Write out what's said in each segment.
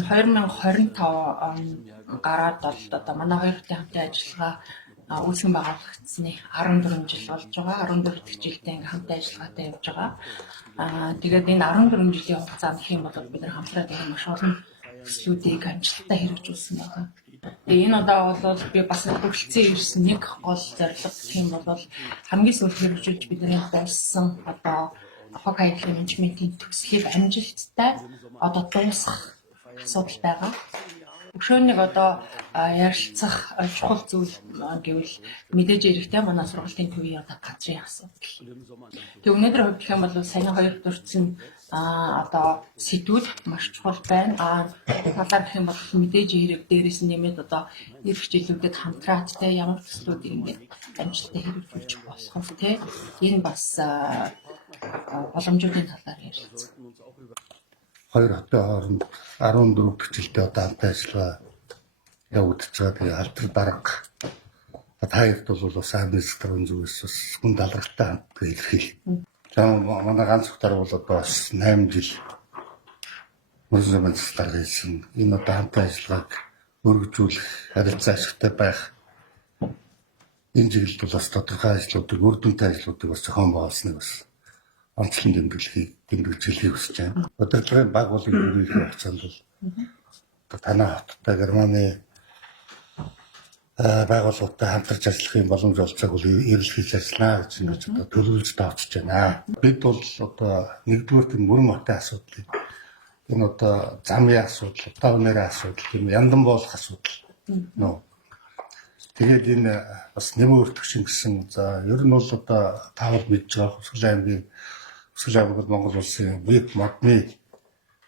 2025 он гараад бол одоо манай хоёртой хамтын ажиллагаа үүсгэн байгуулагдсны 14 жил болж байгаа. 14 дахь жилдээ ингээм хамтын ажиллагаатай явж байгаа. Тэгээд энэ 14 жилийн хугацаанд гэх юм бол бид нар хамтраад маш олон төслүүдийг амжилттай хэрэгжүүлсэн байгаа. Тэгээ энэ удаа бол би бас хүрэлцэн ирсэн нэг гол зорилго гэх юм бол хамгийн сүүлд хэрэгжүүлж бидний болсон одоо хог хаягдлын менежментийн төслийг амжилттай одоо дуусгах асуудал байгаа. Өшөөнийг одоо ярилцах чухал зүйл гэвэл мэдээж эрэхтэй манай сургалтын төвийн одоо газрын асуудал. Тэг өнөөдөр хувьд гэх юм бол саяны хоёр дурдсан одоо сэдвүүд маш чухал байна. Талаар гэх юм бол мэдээж хэрэг дээрээс нэмээд одоо ирэх жилүүдэд хамтраад те ямар төслүүдийг ингээд амжилттай хэрэгжүүлж болох вэ те энэ бас боломжуудын талаар ярилцсан. Хоёр хотын хооронд 14 гэрчлэлтэй одоо хамтын ажиллагаа явагдаж байгаа. Тэгээ алдар дарга таягт бол бас администрийн зүгээс бас хүн далралтай хамтдаа илэрхийл. За манай ганц хөтөр бол одоо бас 8 жил мөрөмж дарга хийсэн. Энэ одоо хамтын ажиллагааг өргөжүүлэх, харилцаа ашигтай байх энэ чиглэлд бол бас тодорхой ажлуудыг, үр дүнтэй ажлуудыг бас зохион байгуулсныг бас онцлог тэмдэглэхийг хүсэж байна. Удирдлагын баг бол ерөнхийдөө хугацаанд бол танай хоттой Германы байгууллагатай хамтарч ажиллахын боломж олцоог бол эрэлхийлж ажиллана гэж ингэж одоо төлөвлөж тооцож байна. Бид бол одоо нэгдүгээр нь мөрөн хотын асуудлыг энэ одоо замын асуудал, утаа өнөрийн асуудал, юм яндан болох асуудал нөө. Тэгээд энэ бас нэмэн өртөгчин гэсэн за ер нь бол одоо таавал мэдж байгаа Өсгөл аймагт Монгол улсын веб модны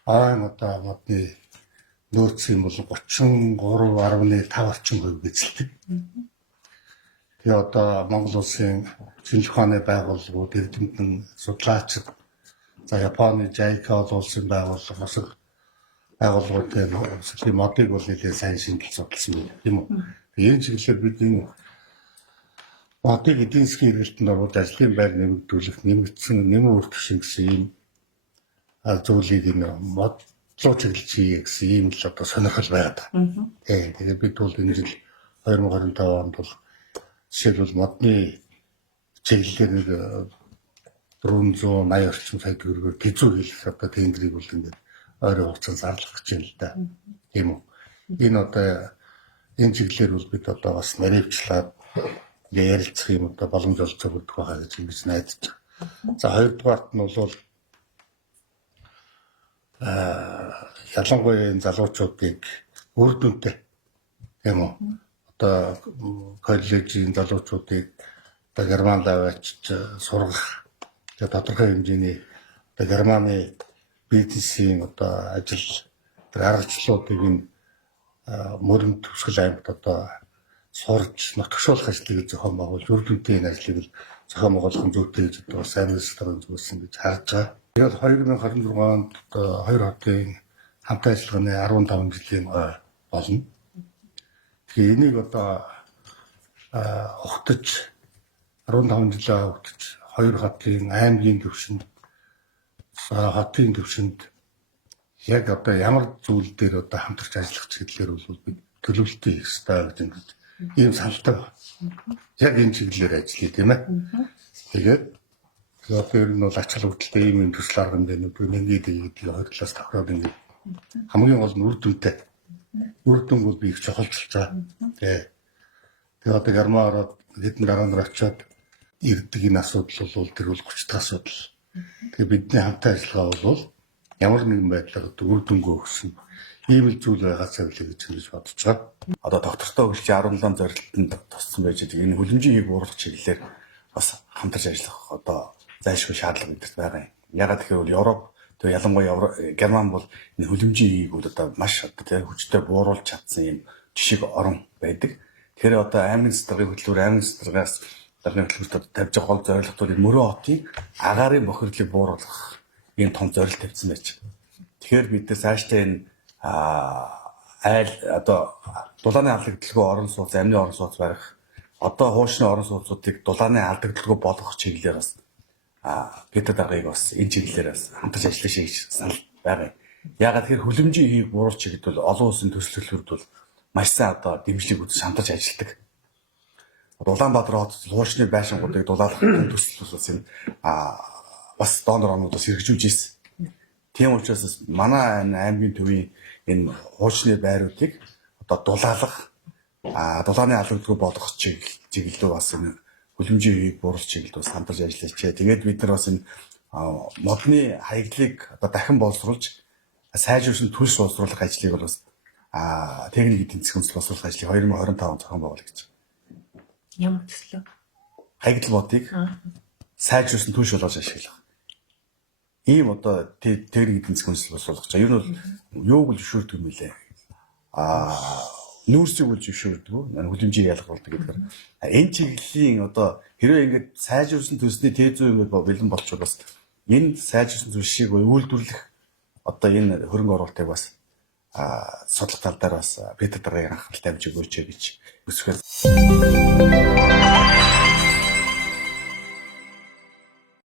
одоо модны нөөцийн бол 33.5 орчим хувь эзэлдэг. Тэгээ одоо Монгол улсын шинжлэх ухааны байгууллагууд, эрдэмтэн судлаачид, за Японы JICA улсын байгууллага, бусад байгууллагуудын модыг бол нэлээд сайн шинжилж судалсан юм уу. Энэ чиглэлээр бид энэ модыг эдийн засгийн эргэлтэнд оруулж ажлын байр нэмэгдүүлэх, нэмэгдсэн нэмэн өртөгчин гэсэн ийм зүйлийг энэ мод руу чиглэж хийе гэсэн ийм л одоо сонирхол байгаад байна. Тэгээд бид бол энэ жил 2025 онд бол жишээлбэл модны чиглэлээр нэг 480 орчим сая төгрөгөөр тэзүү хийх одоо тендерийг бол ингээд ойрын хугацаанд зарлах гэж байна л да. Тийм үү. Энэ одоо энэ чиглэлээр бол бид одоо бас наривчлаад ярилцах юм одоо боломж олцоо өгөх байхаа гэж ингэж найдаж байгаа. За хоёрдугаарт нь бол ялангуяа энэ залуучуудыг үр дүнтэй тийм үү одоо коллежийн залуучуудыг одоо Германд аваачиж сургах тэгээ тодорхой хэмжээний одоо Германы бизнесийн одоо ажил аргачлалуудыг энэ мөрөнд Өсгөл аймагт одоо сурж нотгшуулах ажлыг зохион байгуулж үр дүнтэй энэ ажлыг зохион байгуулах зүйтэй гэж одоо сайн мэдрэмж зүйлсэн гэж харж байгаа. Тэгээд 2026 онд одоо хоёр хотын хамтын ажиллагааны 15 жилийн болно. Тэгэхээр энийг одоо ухтаж 15 жилээ ухтаж хоёр хотын аймгийн төвшөнд хотын төвшөнд яг одоо ямар зүйл дээр одоо хамтарч ажиллах чиглэлээр бол бид төлөвлөлтөө хийх ёстой гэж ингэж ийм саналтай байна. Яг энэ чиглэлээр ажиллая тийм ээ. Тэгээд одоо ер нь бол ач холбогдолтой ийм төсөл арган дээр нэг ингээд гэдгийг хоёр талаас тохироод ингээд хамгийн гол нь үр дүнтэй. Үр дүн бол би их чухалчилж байгаа. Тэгээд одоо Герман ороод хэдэн дараа нар очиод ирдэг энэ асуудал бол тэр бол 30 дахь асуудал. Тэгээд бидний хамтын ажиллагаа бол ямар нэгэн байдлаар одоо үр дүнгөө өгсөн ийм л зүйл байгаасаа билээ гэж бодож байгаа. Одоо доктортой хөгжлийн 17 зорилтонд туссан байж байгаа энэ хөлөмжийн ийг бууруулах чиглэлээр бас хамтарч ажиллах одоо зайлшгүй шаардлага бидэрт байгаа юм. Ягаад гэвэл Европ тэгээ ялангуяа Герман бол энэ хөлөмжийн ийг бол одоо маш одоо тэр хүчтэй бууруулж чадсан юм жишг орон байдаг. Тэгэхээр одоо аймгийн стратегийн хөтөлбөр аймгийн стратегиас даргын хөтөлбөрт тавьж байгаа гол зорилго бол мөрөө хотын агаарын бохирлыг бууруулах ийм том зорилт тавьсан байж. Тэгэхээр бид цаашдаа энэ айл одоо дулааны алдагдaltaгүй орон сууц, амны орон сууц барих, одоо хуучны орон сууцуудыг дулааны алдагдaltaгүй болгох чиглэлээр бас бид даргаыг бас энэ чиглэлээр бас хамтарч ажиллах шиг санал байгаа юм. Ягаад тэгэхээр хүлэмжийн хийг бууруулж чигдвэл олон улсын төсөл хөтөлбөрүүд бол маш сайн одоо дэмжлэг үзэж хамтарч ажилладаг. Улаанбаатар хотод хуучны байшингуудыг дулаалгах төсөл бас энэ бас донор орнуудаас хэрэгжүүлж ирсэн. Тийм учраас манай аймгийн төвийн энэ хуучны байруудыг одоо дулаалгах дулааны алгадгүй болгох чиглэлөө бас энэ хүлэмжийн хийг бууруулж чиглэлд бас хамтарч ажиллаж байна. Тэгээд бид нар бас энэ модны хаягдлыг одоо дахин боловсруулж сайжруулсан төлс боловсруулах ажлыг бол бас техник эдийн засгийн үндэслэл боловсруулах ажлыг 2025 он зохион байгуулах гэж. Ямар төслөө? Хаягдл модыг сайжруулсан төлс болгож ашиглах. Ийм одоо техник эдийн засгийн үндэслэл боловсруулах гэж. Ер нь бол юуг л зөвшөөрдөг юм лээ. Нүүрсийг үл зөвшөөрдөг. Хүлэмжийг ялгаруулдаг гэдгээр. Энэ чиглэлийн одоо хэрвээ ингэж сайжруулсан төсний тээзүү юм бэлэн болчихвол бас энэ сайжруулсан төсшийг үйлдвэрлэх одоо энэ хөрөнгө оруулалтыг бас судлах тал дээр бас Петр дараагийн анхаарал тавьж өгөөч гэж хүсвэр.